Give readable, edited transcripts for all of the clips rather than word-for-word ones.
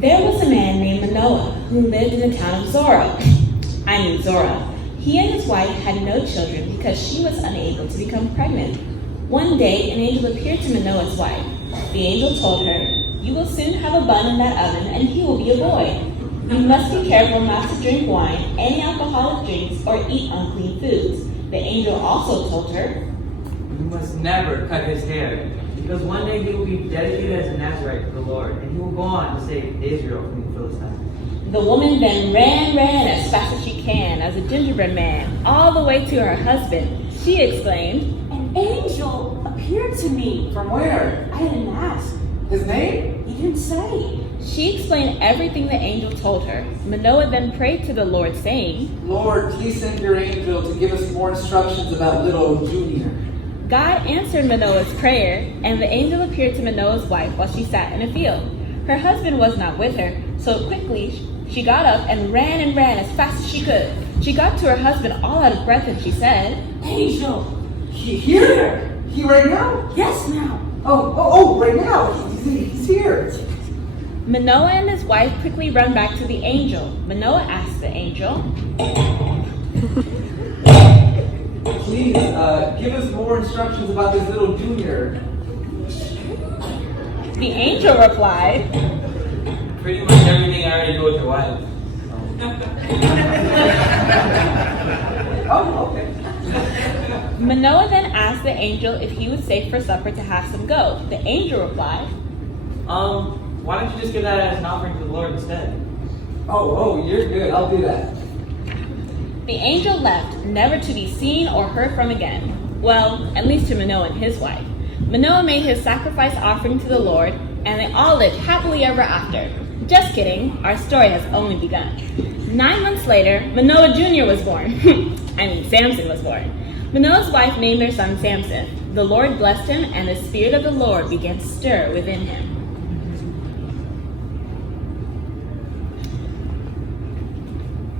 There was a man named Manoah who lived in the town of Zorah. He and his wife had no children because she was unable to become pregnant. One day, an angel appeared to Manoah's wife. The angel told her, "You will soon have a bun in that oven, and he will be a boy. You must be careful not to drink wine, any alcoholic drinks, or eat unclean foods." The angel also told her, "You must never cut his hair, because one day he will be dedicated as a Nazarite to the Lord, and he will go on to save Israel from the Philistines." The woman then ran as fast as she can, as a gingerbread man, all the way to her husband. She exclaimed, "An angel appeared to me." "From where?" "I didn't ask." "His name?" "He didn't say." She explained everything the angel told her. Manoah then prayed to the Lord, saying, "Lord, please send your angel to give us more instructions about little Junior." God answered Manoah's prayer, and the angel appeared to Manoah's wife while she sat in a field. Her husband was not with her, so quickly she got up and ran as fast as she could. She got to her husband all out of breath, and she said, "Angel." Here? He right now? "Yes, now." Oh, right now. He's here. Manoah and his wife quickly run back to the angel. Manoah asked the angel, "Please, give us more instructions about this little Junior." The angel replied, "Pretty much everything I already do with your wife." Oh, okay. Manoah then asked the angel if he was safe for supper to have some goat. The angel replied, Why don't you just give that as an offering to the Lord instead? Oh, you're good. I'll do that. The angel left, never to be seen or heard from again. Well, at least to Manoah and his wife. Manoah made his sacrifice offering to the Lord, and they all lived happily ever after. Just kidding, our story has only begun. 9 months later, Manoah Jr. was born. Samson was born. Manoah's wife named their son Samson. The Lord blessed him, and the Spirit of the Lord began to stir within him.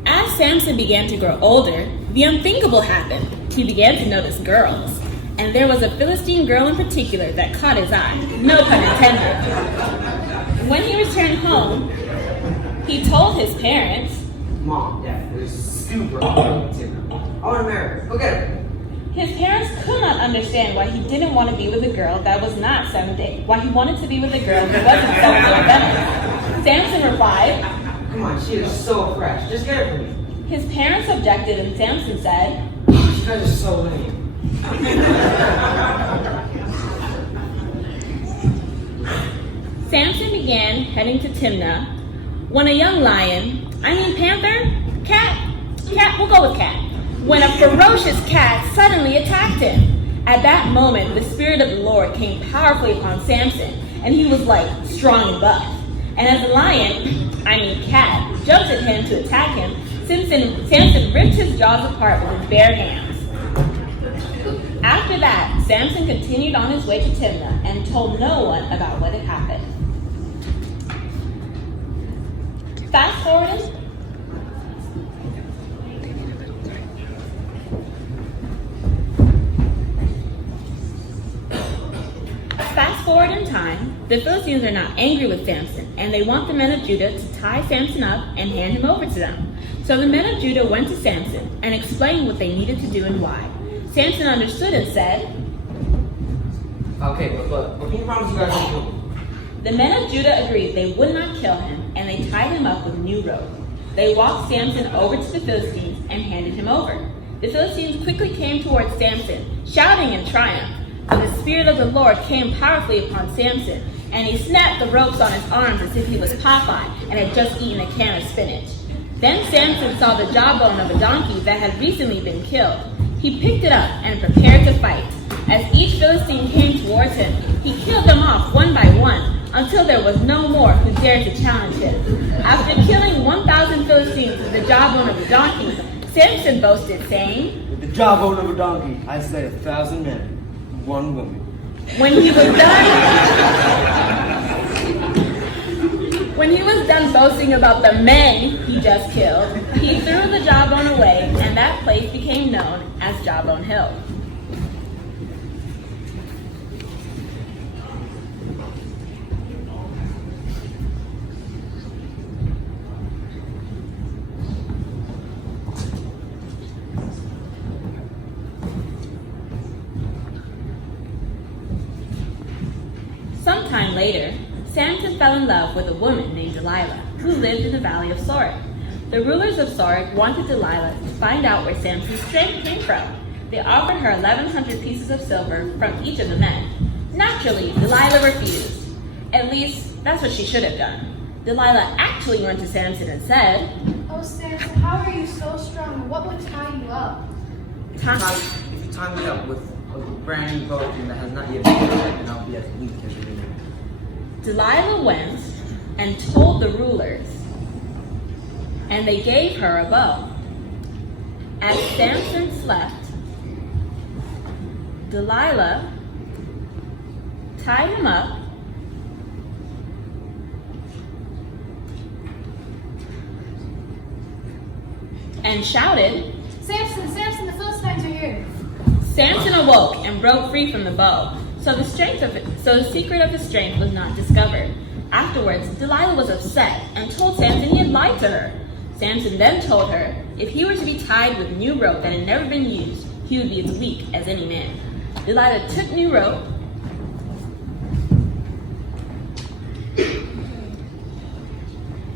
As Samson began to grow older, the unthinkable happened. He began to notice girls. And there was a Philistine girl in particular that caught his eye. No pun intended. When he returned home, he told his parents, "Mom, Dad, there's super awesome too. I want to marry her. Go get her." His parents could not understand why he didn't want to be with a girl that was not 7 days. Why he wanted to be with a girl who wasn't 7 days feminine. Samson replied, "Come on, she is so fresh. Just get her for me." His parents objected, and Samson said, "You guys are so lame." Samson began heading to Timnah when a young we'll go with cat, when a ferocious cat suddenly attacked him. At that moment, the Spirit of the Lord came powerfully upon Samson, and he was like strong and buff. And as the cat, jumped at him to attack him, Samson ripped his jaws apart with his bare hands. After that, Samson continued on his way to Timnah and told no one about what had happened. Fast forward in time, the Philistines are now angry with Samson, and they want the men of Judah to tie Samson up and hand him over to them. So the men of Judah went to Samson and explained what they needed to do and why. Samson understood and said, "Okay, but can you promise you guys won't kill me?" The men of Judah agreed they would not kill him, and they tied him up with a new rope. They walked Samson over to the Philistines and handed him over. The Philistines quickly came towards Samson, shouting in triumph. But the Spirit of the Lord came powerfully upon Samson, and he snapped the ropes on his arms as if he was Popeye and had just eaten a can of spinach. Then Samson saw the jawbone of a donkey that had recently been killed. He picked it up and prepared to fight. As each Philistine came towards him, he killed them off one by one, until there was no more who dared to challenge him. After killing 1,000 Philistines with the jawbone of a donkey, Samson boasted, saying, "With the jawbone of a donkey, I slay 1,000 men, one woman." When he was done boasting about the men he just killed, he threw the jawbone away, and that place became known as Jawbone Hill. Sometime later, Samson fell in love with a woman named Delilah, who lived in the valley of Sorek. The rulers of Sorek wanted Delilah to find out where Samson's strength came from. They offered her 1,100 pieces of silver from each of the men. Naturally, Delilah refused. At least, that's what she should have done. Delilah actually went to Samson and said, Oh, Samson, how are you so strong? What would tie you up? If you tie me up with a brand new bowstring that has not yet been cut, then I'll be as weak as a baby. Delilah went and told the rulers, and they gave her a bow. As Samson slept, Delilah tied him up and shouted. Samson, Samson, the Philistines are here. Samson awoke and broke free from the bow, so the secret of his strength was not discovered. Afterwards, Delilah was upset and told Samson he had lied to her. Samson then told her if he were to be tied with new rope that had never been used, he would be as weak as any man. Delilah took new rope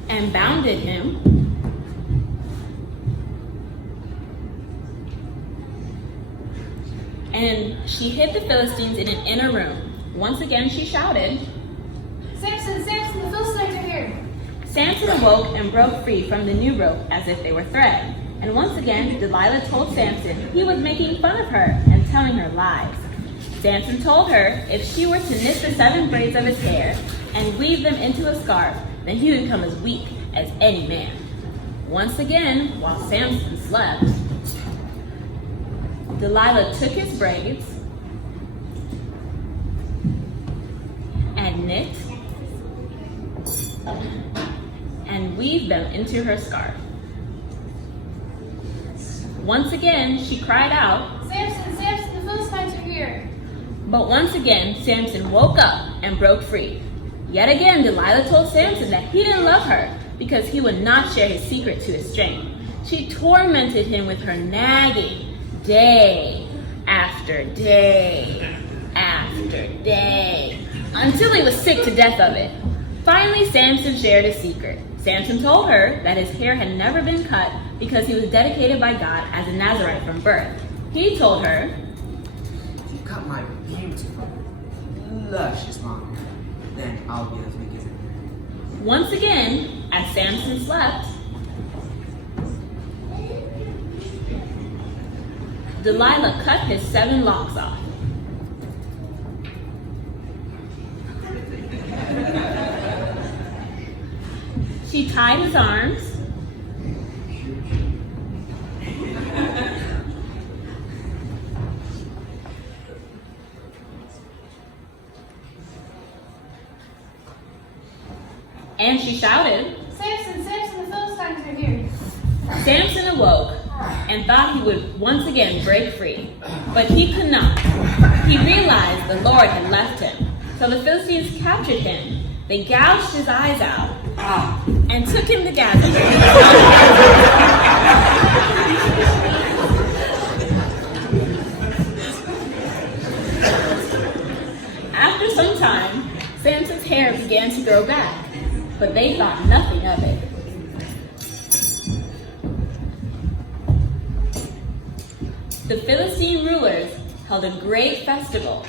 and bounded him and she hid the Philistines in an inner room. Once again she shouted, Samson, Samson, the Philistines are here. Samson awoke and broke free from the new rope as if they were thread. And once again Delilah told Samson he was making fun of her and telling her lies. Samson told her if she were to knit the 7 braids of his hair and weave them into a scarf, then he would become as weak as any man. Once again, while Samson slept, Delilah took his braids and knit and weaved them into her scarf. Once again, she cried out, Samson, Samson, the Philistines are here. but once again, Samson woke up and broke free. Yet again, Delilah told Samson that he didn't love her because he would not share his secret to his strength. She tormented him with her nagging day after day after day until he was sick to death of it. Finally, Samson shared his secret. Samson told her that his hair had never been cut because he was dedicated by God as a Nazarite from birth. He told her, If you cut my beautiful, luscious mom, then I'll be as weak as a baby. once again, as Samson slept, Delilah cut his 7 locks off. She tied his arms and she shouted. Samson, Samson, the Philistines are here. Samson awoke and thought he would once again break free, but he could not. He realized the Lord had left him, so the Philistines captured him. They gouged his eyes out and took him to Gaza. After some time, Samson's hair began to grow back, but they thought nothing of it. The Philistine rulers held a great festival.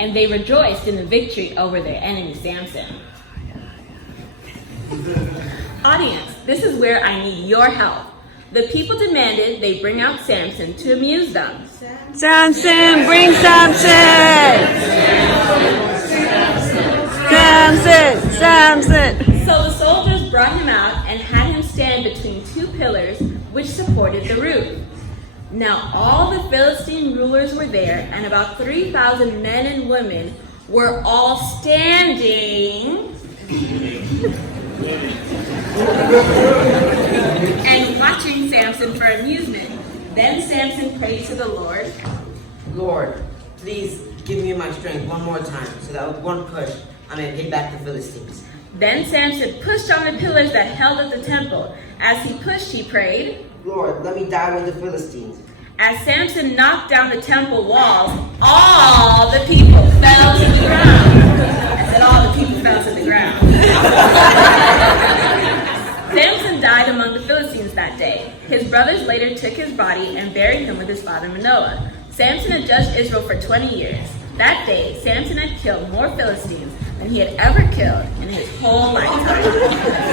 And they rejoiced in the victory over their enemy Samson. Audience, this is where I need your help. The people demanded they bring out Samson to amuse them. Samson, bring Samson! Samson, Samson! So the soldiers brought him out and had him stand between 2 pillars which supported the roof. Now all the Philistine rulers were there, and about 3,000 men and women were all standing and watching Samson for amusement. Then Samson prayed to the Lord. Lord, please give me my strength one more time so that with one push I may pay back the Philistines. Then Samson pushed on the pillars that held up the temple. As he pushed, he prayed. Lord, let me die with the Philistines. As Samson knocked down the temple walls, all the people fell to the ground. I said all the people fell to the ground. Samson died among the Philistines that day. His brothers later took his body and buried him with his father Manoah. Samson had judged Israel for 20 years. That day, Samson had killed more Philistines than he had ever killed in his whole lifetime.